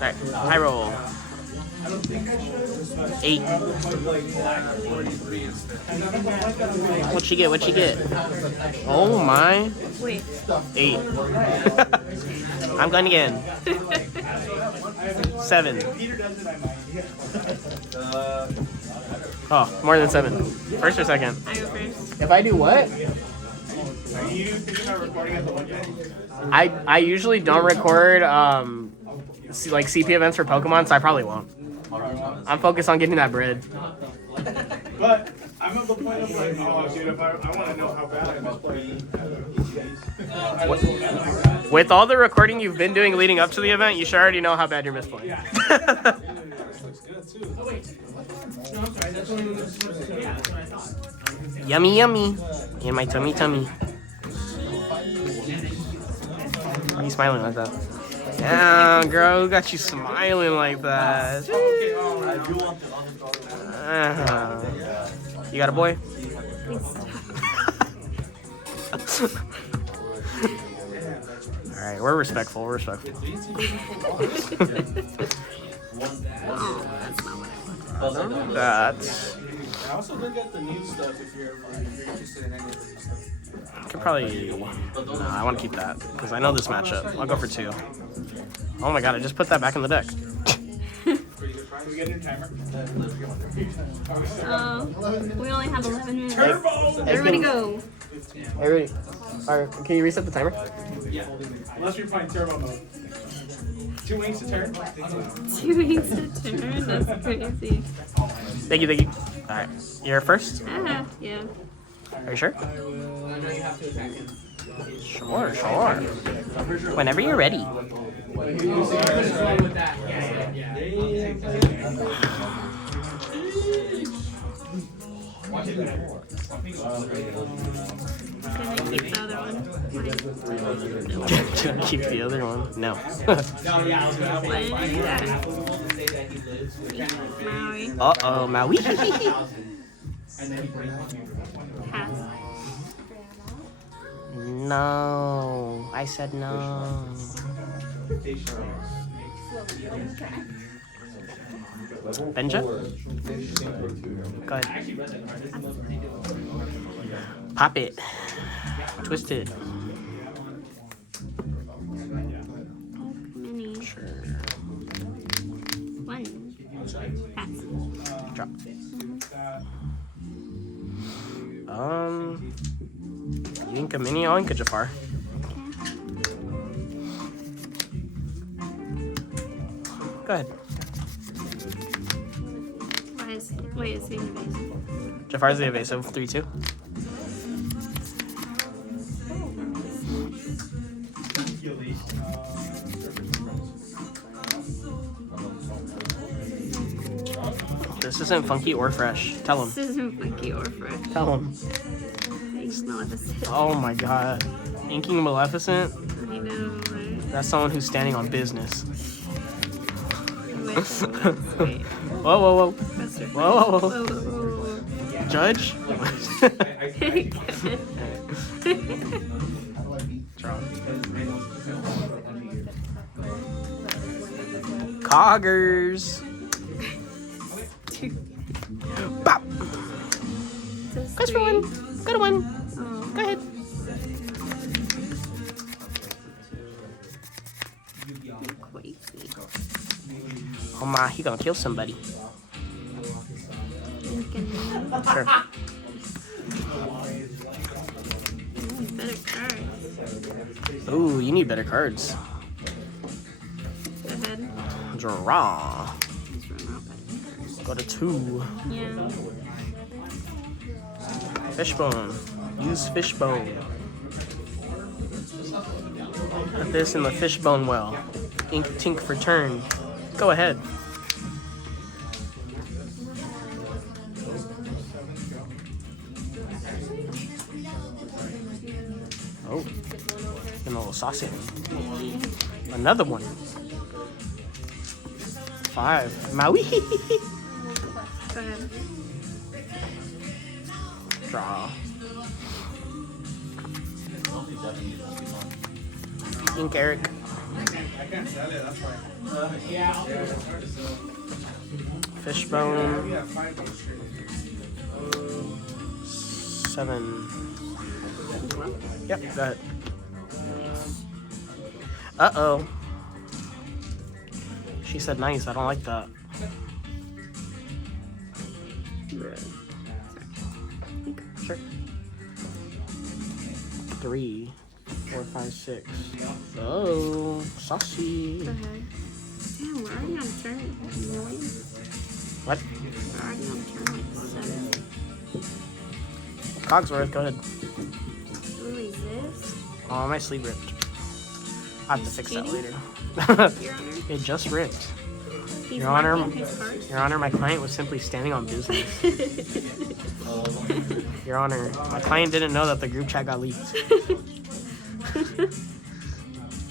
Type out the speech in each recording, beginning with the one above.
Alright, high roll. 8. What'd she get? What'd she get? Oh my. Wait. 8. I'm going again. 7. Oh, more than 7. First or second? I go first. If I do what? Are you thinking about recording at the limit? I usually don't record like CP events for Pokemon, so I probably won't. I'm focused on getting that bread. But I'm at the point of like, oh dude, if I want to know how bad I misplayed. With all the recording you've been doing leading up to the event, you should already know how bad you're misplaying. Yummy, yummy. In my tummy, tummy. Why are you smiling like that? Yeah, girl, who got you smiling like that? You got a boy? Alright, we're respectful, we're respectful. That's... I also look at the new stuff if you're interested in any of the new stuff. I could probably... No, I want to keep that, because I know this matchup. I'll go for 2. Oh my god, I just put that back in the deck. We get a new timer. We only have 11 minutes. Turbo! Everybody go. Everybody, alright, can you reset the timer? Yeah. Unless you're playing turbo mode. 2 wings to turn. 2 weeks to turn. That's crazy. Thank you, thank you. Alright, you're first? Yeah. Are you sure? Sure, sure. Whenever you're ready. Can I keep the other one? Can I keep the other one? No. Why did I do that? Maui. Uh-oh, Maui. Pass. No. I said no. Benja? Go ahead. Pop it. Twist it. Mini. Sure. 1. Pass. Drop. You ink a mini, I'll ink a Jafar. Go ahead. Wait, is he invasive? Jafar's the evasive, 3-2. This isn't funky or fresh. Tell him. This isn't funky or fresh. Tell him. I just know what this is. Oh my god. Inking Maleficent? I know, right? That's someone who's standing on business. Wait. Whoa, whoa, whoa. Faster. Whoa, whoa, whoa. Whoa. Judge? Coggers. Bop. Goes for 1. Good one. Oh. Go ahead. Crazy. Oh my, he gonna kill somebody. Sure. Better cards. Ooh, you need better cards. Go ahead. Draw. Let's run out better cards. Go to 2. Yeah. Fishbone. Use fishbone. Put this in the fishbone well. Ink Tink for turn. Go ahead. Oh. Been a little saucy. Another one. 5. Maui. Go ahead. Draw. Ink Eric. I can't sell it, that's why. Fishbone. We have 5 days straight. 7. Yep, go ahead. Uh-oh. She said nice. I don't like that. Sure. 3, 4, 5, 6. Oh, saucy. What the heck? Damn, we're already on turn. Really? What? We're already on turn like 7. Cogsworth, go ahead. Who is this? Oh, my sleeve ripped. I have to fix that later. Your Honor? It just ripped. He's Your Honor, marking his cards? Your Honor, my client was simply standing on business. Your Honor, my client didn't know that the group chat got leaked.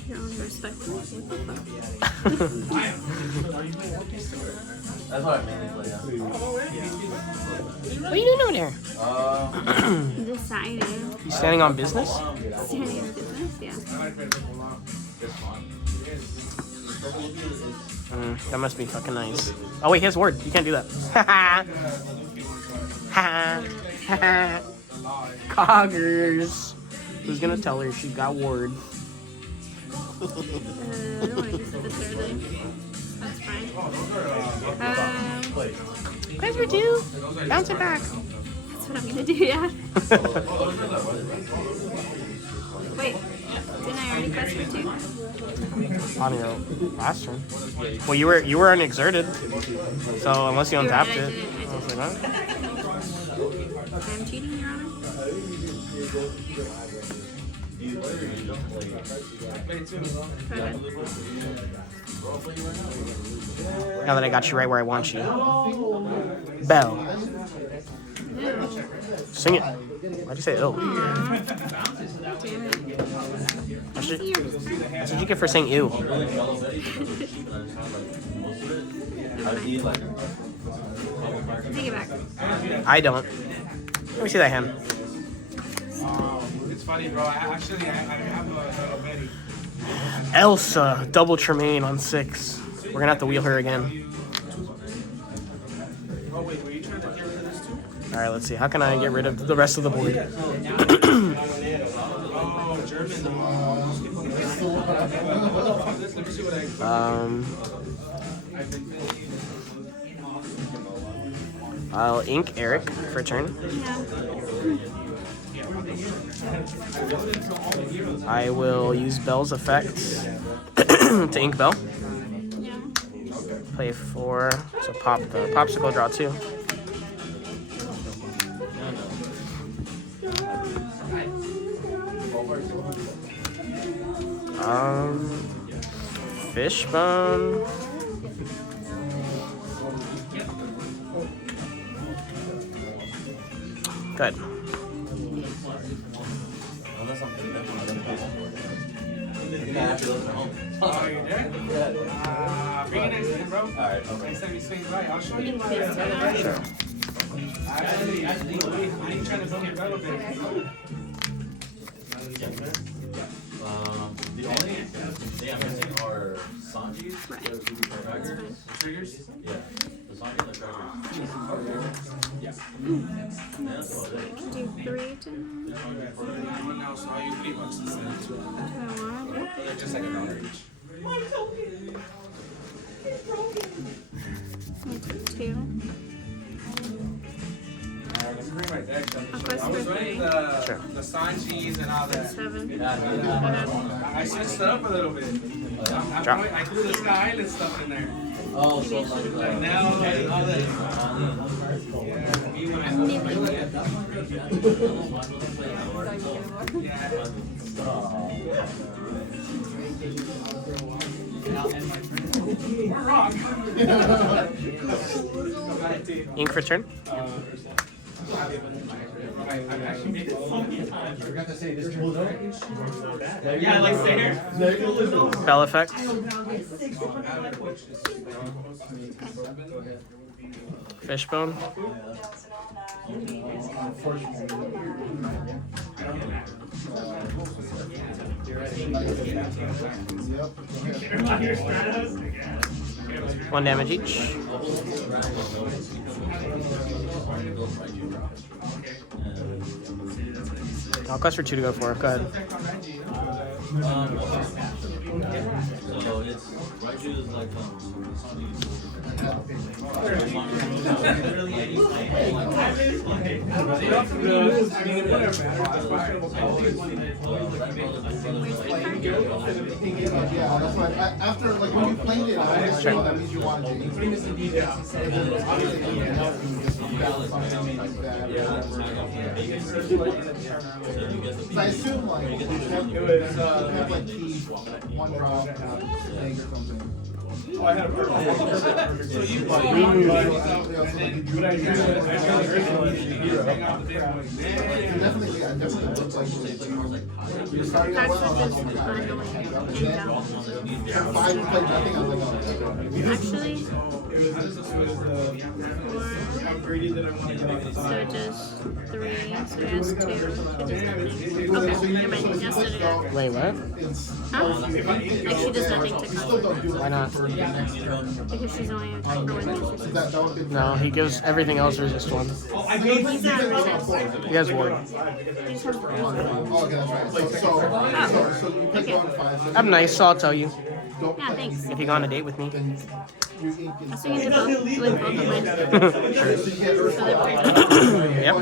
Your Honor, respectfully. What the fuck? That's what I mainly play. What are you doing over there? Decided. You standing on business? Standing in business, yeah. That must be fucking nice. Oh wait, he has ward. You can't do that. Coggers. Who's gonna tell her she got ward? No, I just said the third thing. That's fine. Where's your 2? Bounce it back. That's what I'm gonna do, yeah. Wait, didn't I already quest for 2? On your last turn. Well, you were unexerted, so unless you untapped it. I was like, what? I'm cheating, Your Honor. Now that I got you right where I want you. Bell. Sing it. Why'd you say ill? Damn it. That's what you get for saying ew. Take it back. I don't. Let me see that hand. It's funny, bro. I have a Betty. Elsa, double Tremaine on 6. We're gonna have to wheel her again. Oh, wait, were you trying to get rid of this too? Alright, let's see. How can I get rid of the rest of the board? Oh, German. Let me see what I. I'll ink Eric for a turn. Yeah. I will use Bell's effects to ink Bell. Yeah. Play 4, so pop the popsicle, draw 2. Fishbone. Good. Oh, you're there? Bring it next time, bro. Alright, Next time you swing by, I'll show you. Sure. Actually, I ain't trying to book it right over the only thing I'm missing are Sanji's. Right. The tracker. triggers. Yeah. The Sanji and the tracker. Yeah. That's all it is. Do 3 to Now, so I'll use $3 instead. do I want? They're just like $1 each. Like 2. Let me bring my deck. I'll quest I for was running 3. the Sanjis and all that. 7. I switched it up a little bit. I threw the Sky Island stuff in there. Oh, so like Like now, like all that. Me when I Ink for turn. Yeah, like stay here. Bell effects. Fishbone. One damage each. I'll quest for 2 to go for. Go ahead. So it's Raichu is like Yeah, that's why after like when you played it, I was sure that means you wanted to. I assume like you have like key, one drop, thing or something. Oh, I had a purple. So you Definitely, yeah, definitely looks like you're starting out well. I was like, oh my God. And then 5 played nothing. I was like, oh. Actually, how greedy that I want to get off the so top. just 3, so he has 2. He does nothing. Okay, never mind. Yes, it again. Wait, what? Huh? Like she does nothing to conquer. Why not? Because she's only attacked for 1 2 6. No, he gives everything else resist 1. He's not resist. He has ward. He just has 1. Oh, okay, that's right. So you pick one 5. So I'm nice, so I'll tell you. Yeah, thanks. If you go on a date with me. you ink and So you can do both with both of mine. so you get Earth So they're Yep.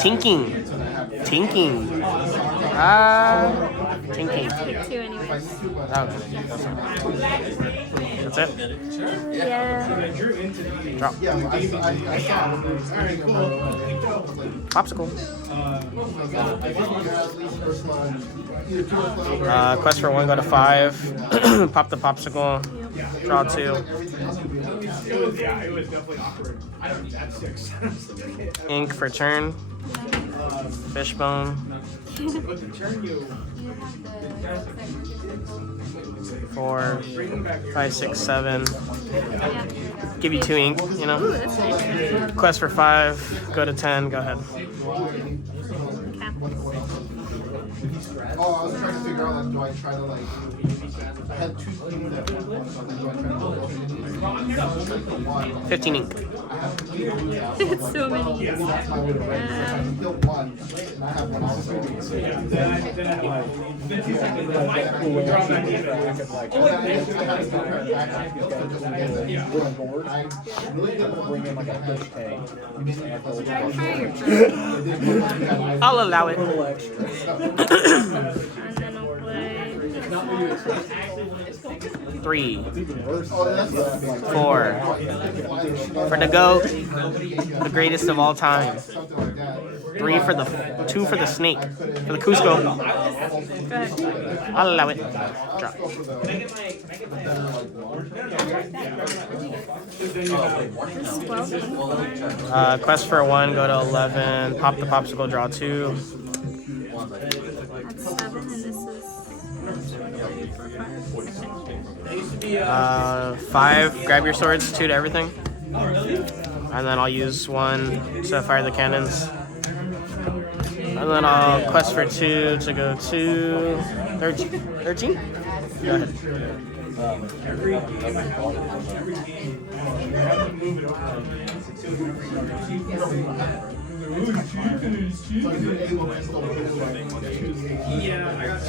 Tinking. Tinking. Tinking. Pick 2 anyways. Okay. That's it? Yeah. Drop. Yeah, I saw Popsicle. I think you have at least first one. Either 2 or 5. Quest for 1, go to 5. Pop the popsicle. Draw 2. Yeah, it was definitely awkward. I don't need that 6. Ink for turn. Fishbone. But the turn you 4, 5, 6, 7. Yeah. Give you 2 ink, you Ooh, know? that's nice. Quest for 5, go to 10, go ahead. Okay. Oh, I was trying to figure out, like, do I try to, like, I had 2 things that were one, so like, do I try to go 15 ink. I have to keep moving out. It's so many. That's my way to rank. So if I can kill 1, and I have 1 also. I'll allow it. And then I'll play 3, Oh, 4. For the GOAT, the greatest of all time. 3 for the 2 for the snake. For the Cusco. Go ahead. I'll allow it. Drop. This is 12. Quest for 1, go to 11. Pop the popsicle, draw 2. That's 7, and this is 5, grab your swords, 2 to everything. And then I'll use 1 to fire the cannons. And then I'll quest for 2 to go to 13? Go ahead. Yeah, I got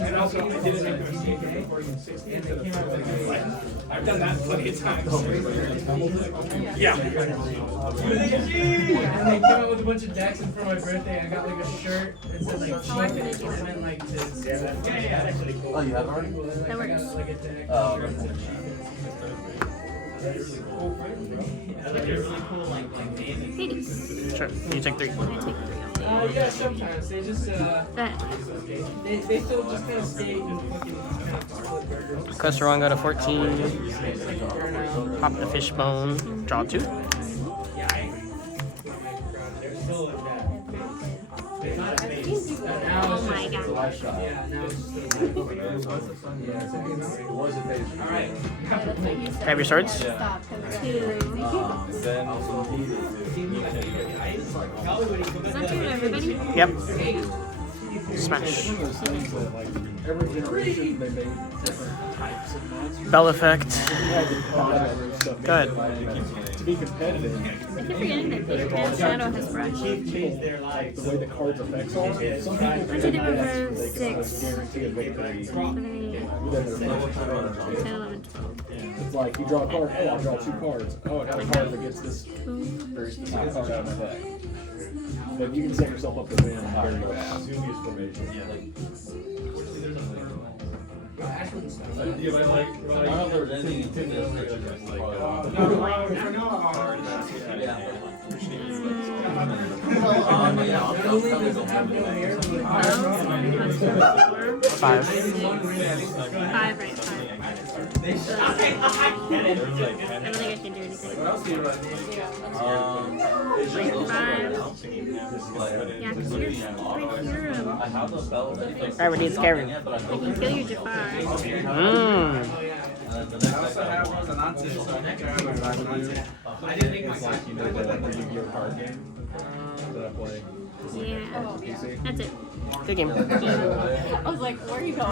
and also I did it in 16 before you 16, and they came out like I've done that plenty of times. Yeah. And they came out with a bunch of decks, and for my birthday, I got like a shirt that said like So I'm gonna do cheap, it. and like to Yeah, that's really cool. Oh, you have already? like, That I works. got like a deck. Hades. Sure. You take 3. I'm gonna take 3 only. Yeah, sometimes they just That. they still just kind of stay just fucking burgers. Quest for 1, go to 14. Pop the fishbone, draw 2. Now my gosh. Grab your swords. 2. Is that 2 to everybody? Yep. Smash. Bell effect. Go ahead. To be competitive, I keep forgetting that Peter Pan Shadow has brush. the way the cards effects are, some people What did it reverse? they 6, guarantee a victory. 3, 10, 11, 12. It's like you draw a card, oh, I'll draw 2 cards. Oh, I got a card that gets this 2. very specific card out of my deck. But you can set yourself up to win very fast. I don't know if there's anything in this that's like, yeah, I'll probably go. 5. 5, right, 5. I don't think I can do anything. Wait, 5. Yeah, because you're right here. I have the bell. Gravity needs Garen. I can kill your Jafar. Mmm. Yeah. That's it. Good game. I was like, where are you going?